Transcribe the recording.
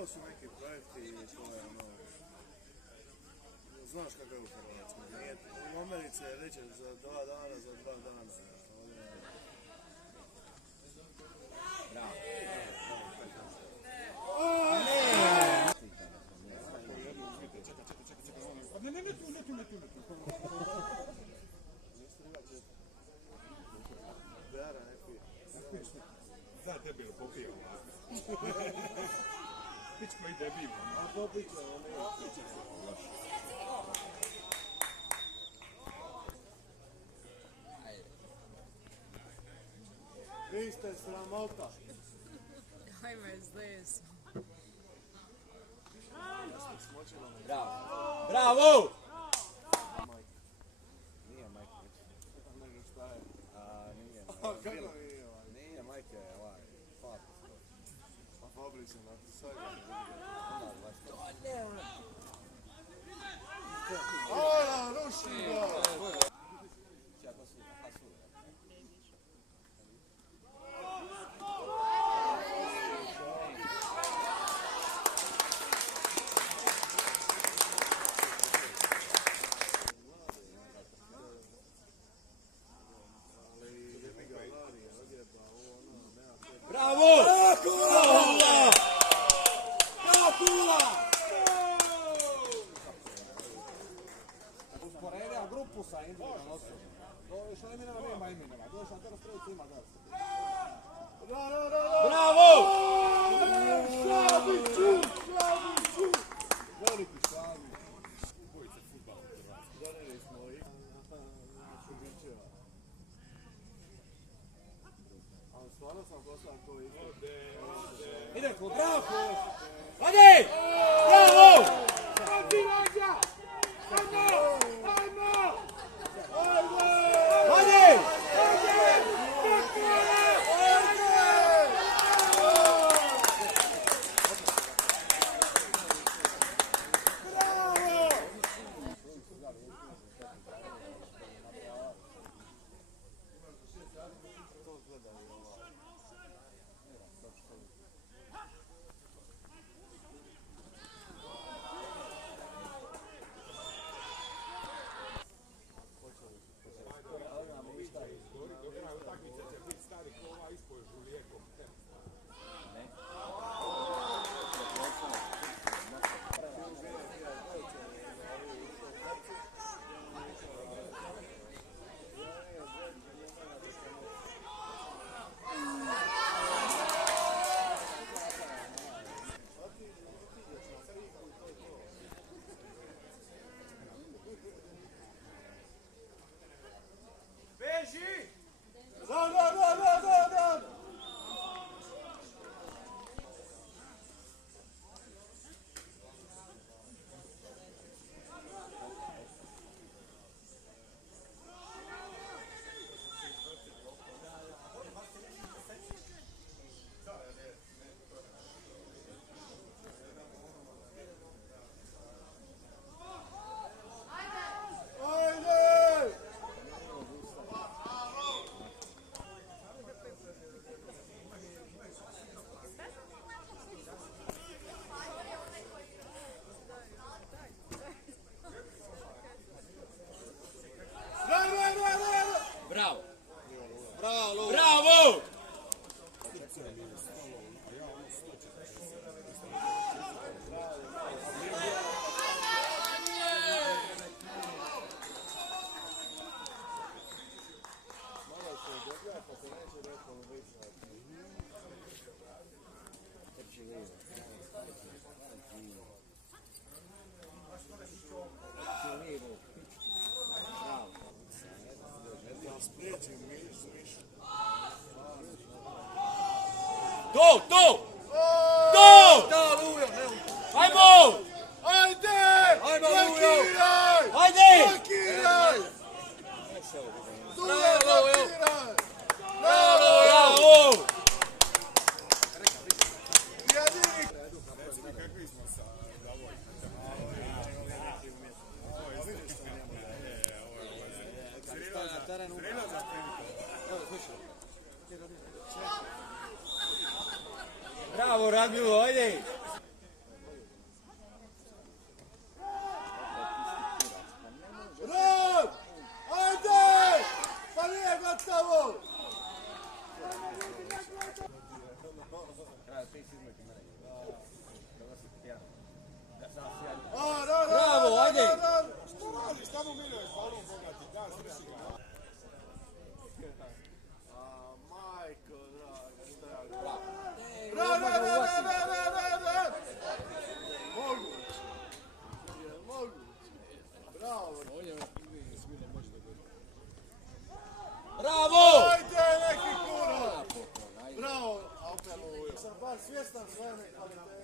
to su neki projekti i to je ono... Znaš kako je u Hrvatskoj, nije... U Americi je reći za 2 dana, za 2 dana. Bravo. Da, debil, popio. Pičko i debil. A popiće, ono je. Vi ste sramota. Ajme, zlije su. Bravo. Bravo! Nije Majke. Nego šta je? Nije. Kako nije ovaj? Nije Majke, ovaj. Pa Fabrice na svega. Ona, ruši ga! Bravo! Kula! Kula! Usporedio grupu sa individualnom osobom. Što imenova nema imenova. Došla na trojicu ima dosta. Bravo! Šabiću! Veliki Šabić. Bojice futbala u Hrvatskoj. Doneli smo ih na Čubićeva. Ali stvarno sam poslao koji ide. Ide ko, bravo! Ode! Bravo! Ode! Bravo! Bravo! Bravo! Go! Go! Go! Ajmo! Ajde! Ajmo, Blokiraj! Ajde! Blokiraj! Duje, blokiraj! Bravo! Jedini! Kakvi smo sa Davoj? Zrelo za Bravo, Radmilo, ajde! Samo Milović balon bogati, gaz, reši ga. A, majko, draga, šta ja gledam? Bravo! Bravo! Moguće. Je moguće. Bravo. Bravo! Ajde, neki kurac! Bravo, Apelu. Sam bar svjestan svoje kvalitete.